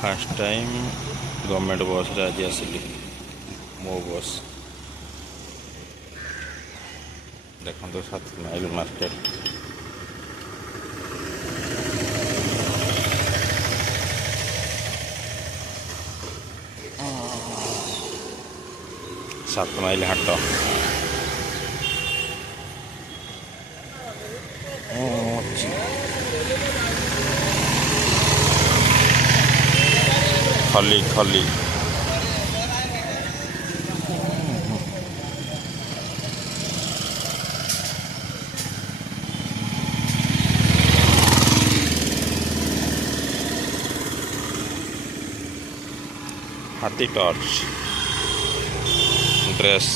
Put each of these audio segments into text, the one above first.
Fast time government बस रे आज आसिली मो बस देखो 7 माइल मार्केट 7 माइल हाट खली खली हाथी टॉर्च ड्रेस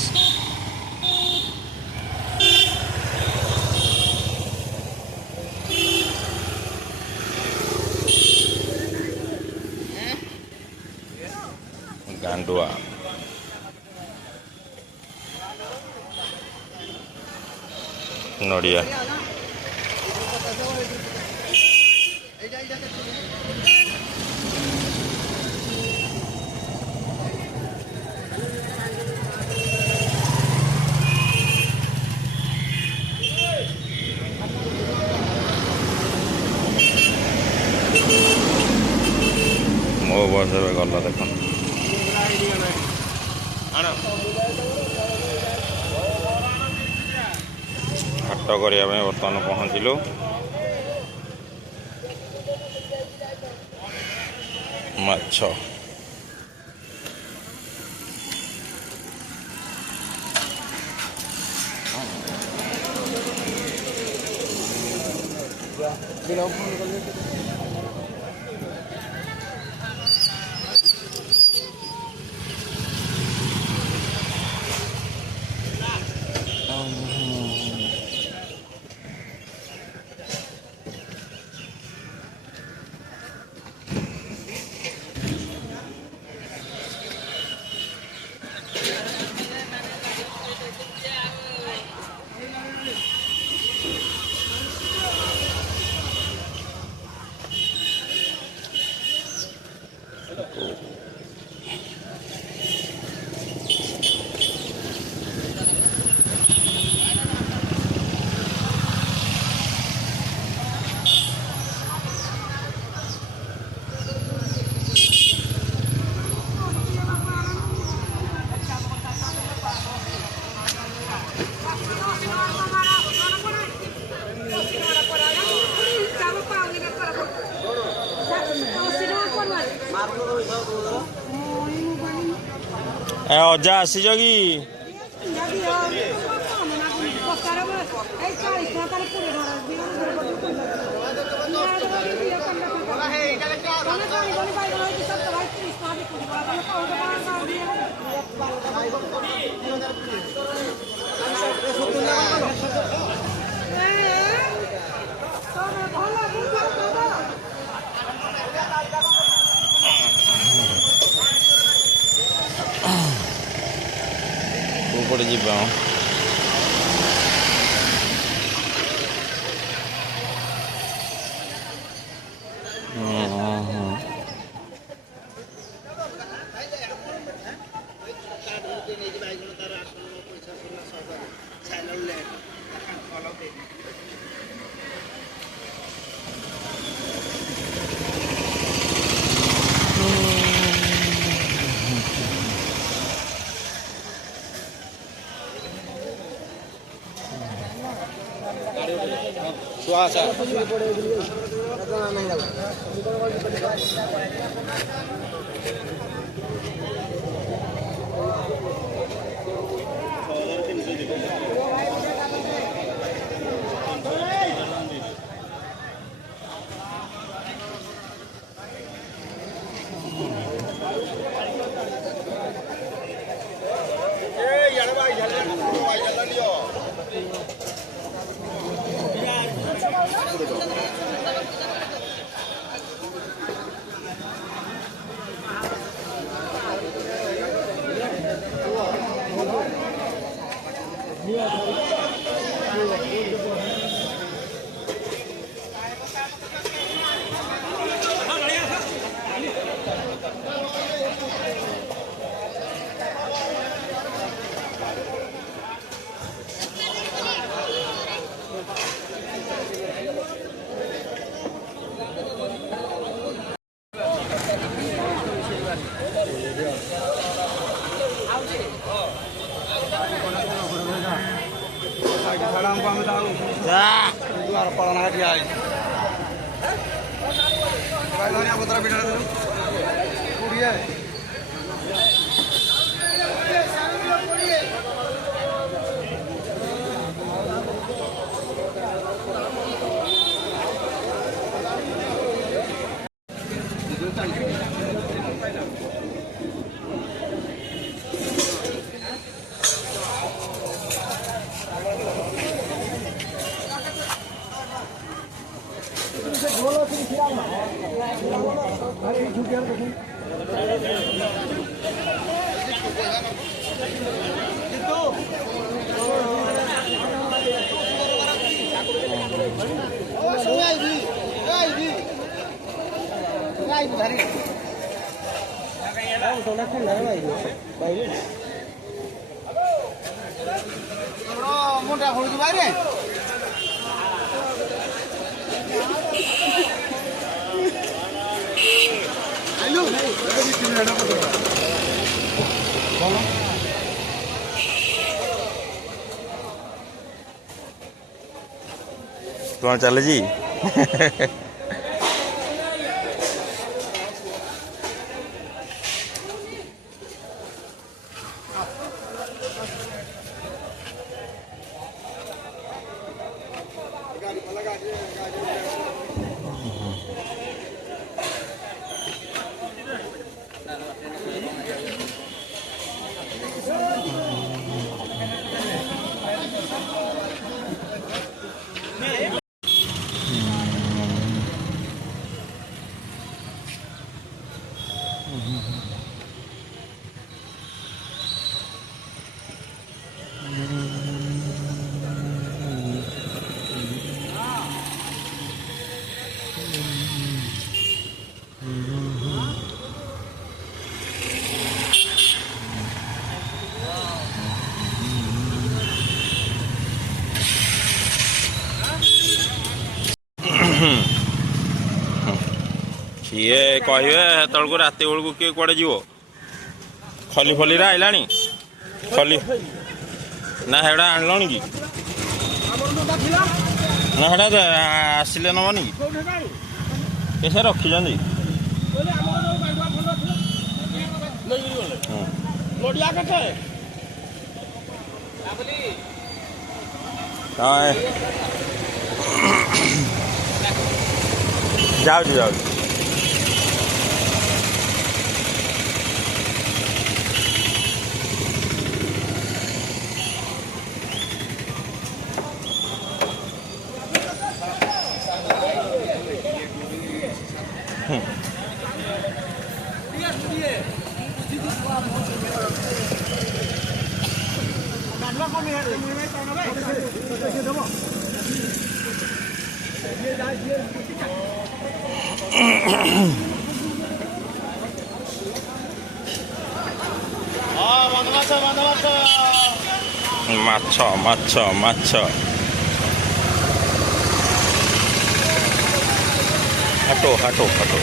गांडुआ नड़िया मो बस गला देख हाट करने बर्तमान पहुँचलु माछ अजा आसीज कि पड़े जीवा पड़ना है पतरा पिटा मोटा हो बाहर कौन चले जी किए कहे तक रात बेलू किए कड़े जीव खली फली आईला खली ना हेड़ा आणल कि ना हेड़ा आसिले नबनी कि से रखी जाऊँ जाऊँ माछ माछ माछ हटो हटो हटो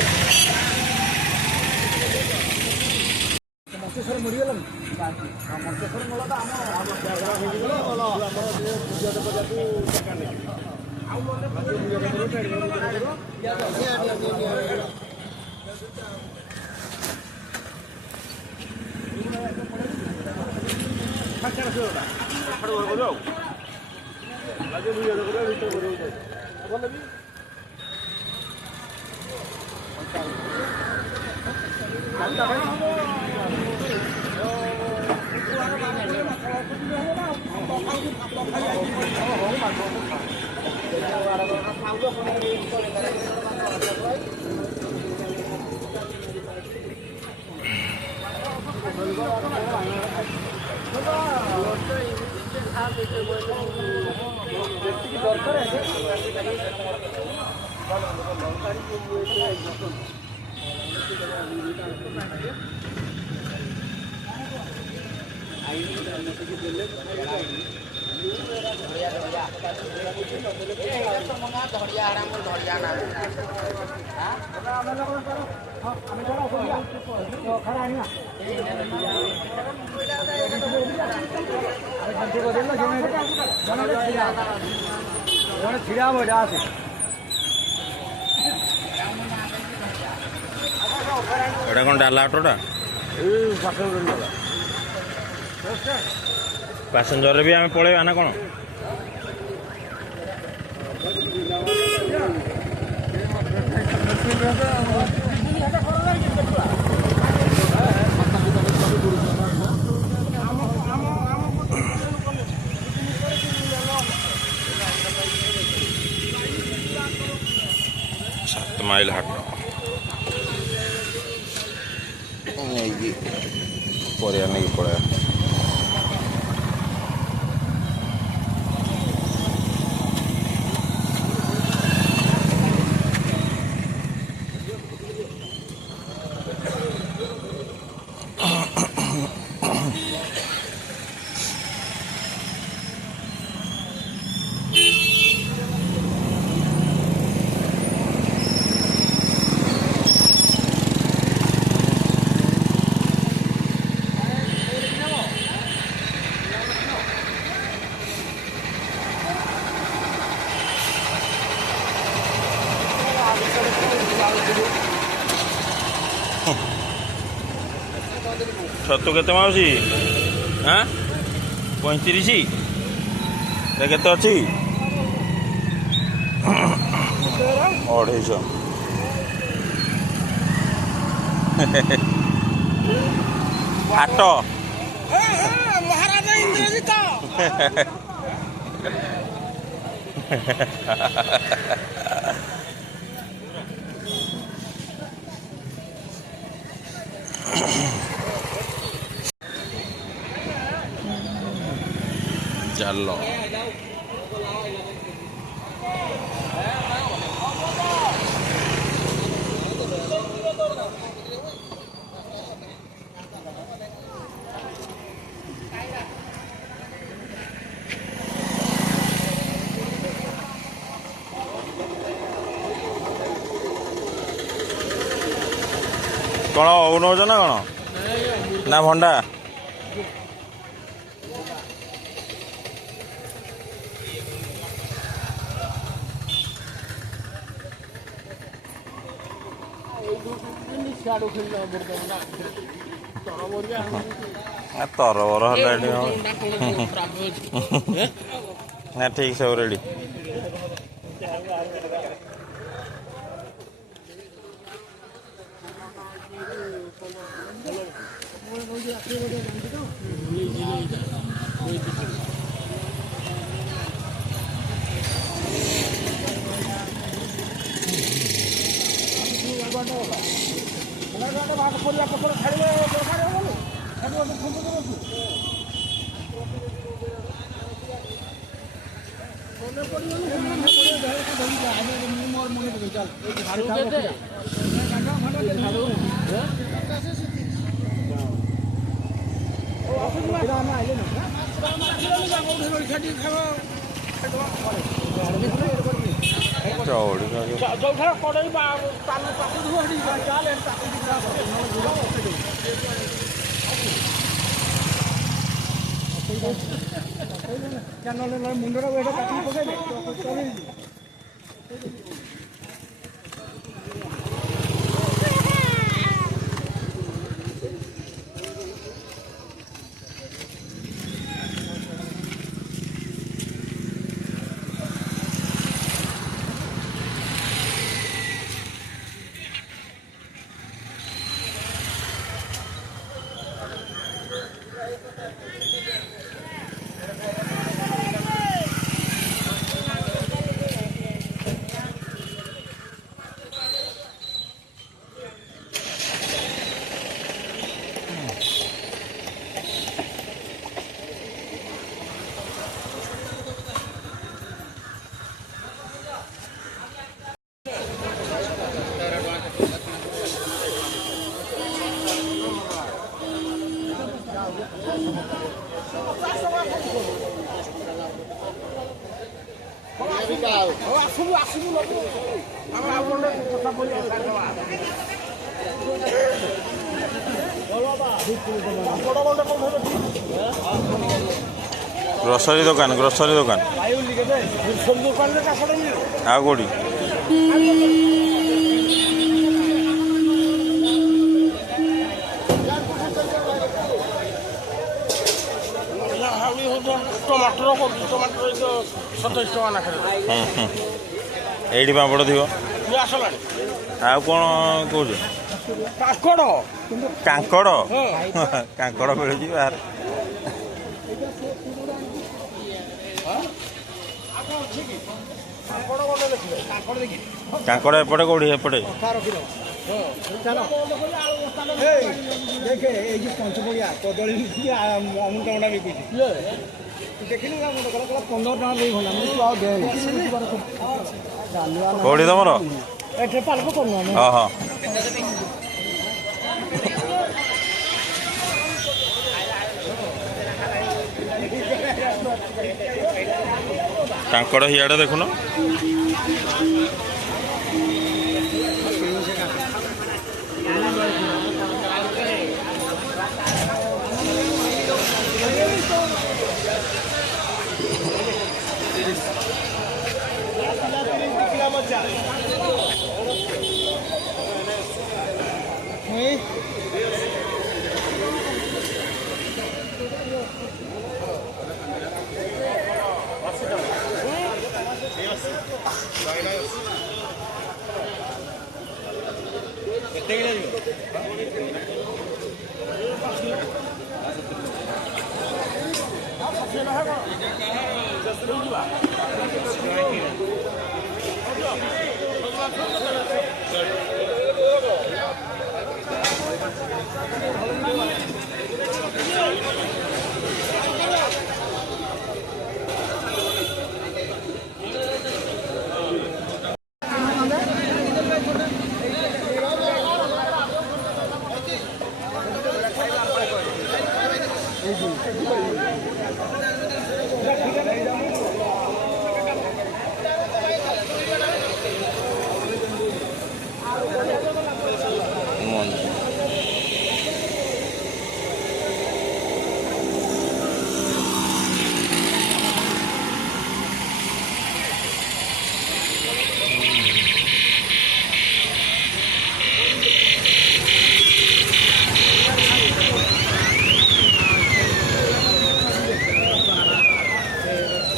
ଛିଡ଼ା ହବ ଏଇଟା ଆସେ ଏଇଟା କ'ଣ ଡାଲା ଅଟୋଟା ପାସେଞ୍ଜରରେ ବି ଆମେ ପଳେଇବା ନା କ'ଣ? ସାତ ମାଇଲ ହାଟ ନେଇକି ପରିବା ନେଇକି ପଳେଇବା। ଛତୁ କେତେ ମାଉସୀ? ହାଁ 35 କେତେ ଅଛି? 250 ହାଟ ମହାରାଜା ଇନ୍ଦ୍ରଜିତ ଜାଲ କ'ଣ ନେଉଛ ନା କ'ଣ ନା ଭଣ୍ଡା? ତରବର ହେଲା ଏଠି ନା ଠିକ୍ ସବୁ ରେଡ଼ି। ମୁଣ୍ଡର ପକେଇଲେ ଆସିବୁ ଆସିବୁ ଲୋକ ଆମେ ଆଉ ଗୋଟେ କଥା ଗ୍ରୋସରୀ ଦୋକାନ ଆଉ କୋଉଠି ଟମାଟର 27 ଟଙ୍କା ନାଖରେ ଏଇଠି ପାମ୍ପଡ଼ ଥିବ ଆସିଲାଣି। ଆଉ କ'ଣ କହୁଛୁ କାଙ୍କଡ଼ କାଙ୍କଡ଼ କାଙ୍କଡ଼ ମିଳୁଛି ବାହାରେ କାଙ୍କଡ଼ ଏପଟେ କୋଉଠି ଏପଟେ ଦେଖେ ଏଇ ଯୋଉ ପଞ୍ଚପଡ଼ିଆ କଦଳୀ ଅମୃତଭଣ୍ଡା ବିକୁଛି ଦେଖିଲି 15 ଟଙ୍କା ଦେଇଗଲା ମୁଁ ଆଉ କୋଉଠି ତମର ଏଠି ପାଲକ କରୁନ ହଁ କାଙ୍କଡ଼ ହିଆଡ଼େ ଦେଖୁନ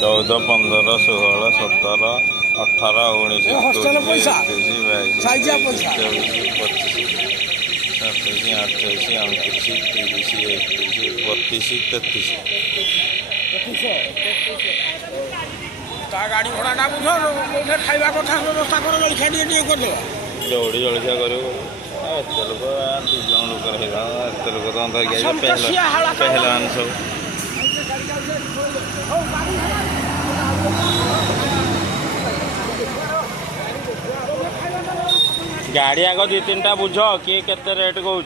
चौदह 15 16 17 18 19 20 21 22 23 27 28 29 30 ତା ଗାଡ଼ି ଭଡ଼ାଟା ବୁଝ ଖାଇବା କଥା ବ୍ୟବସ୍ଥା କର ଜଳଖିଆ ଟିକେ କରିଦେବା ଯୋଉଠି ଜଳଖିଆ କରିବୁ ଏତେ ଲୋକ 2 ଜଣ ଲୋକ ରହିବା ଏତେ ଲୋକ ତ ପେହଲାନ ସବୁ गाड़ी आग 2-3टा बुझ किए केते रेट कहूँ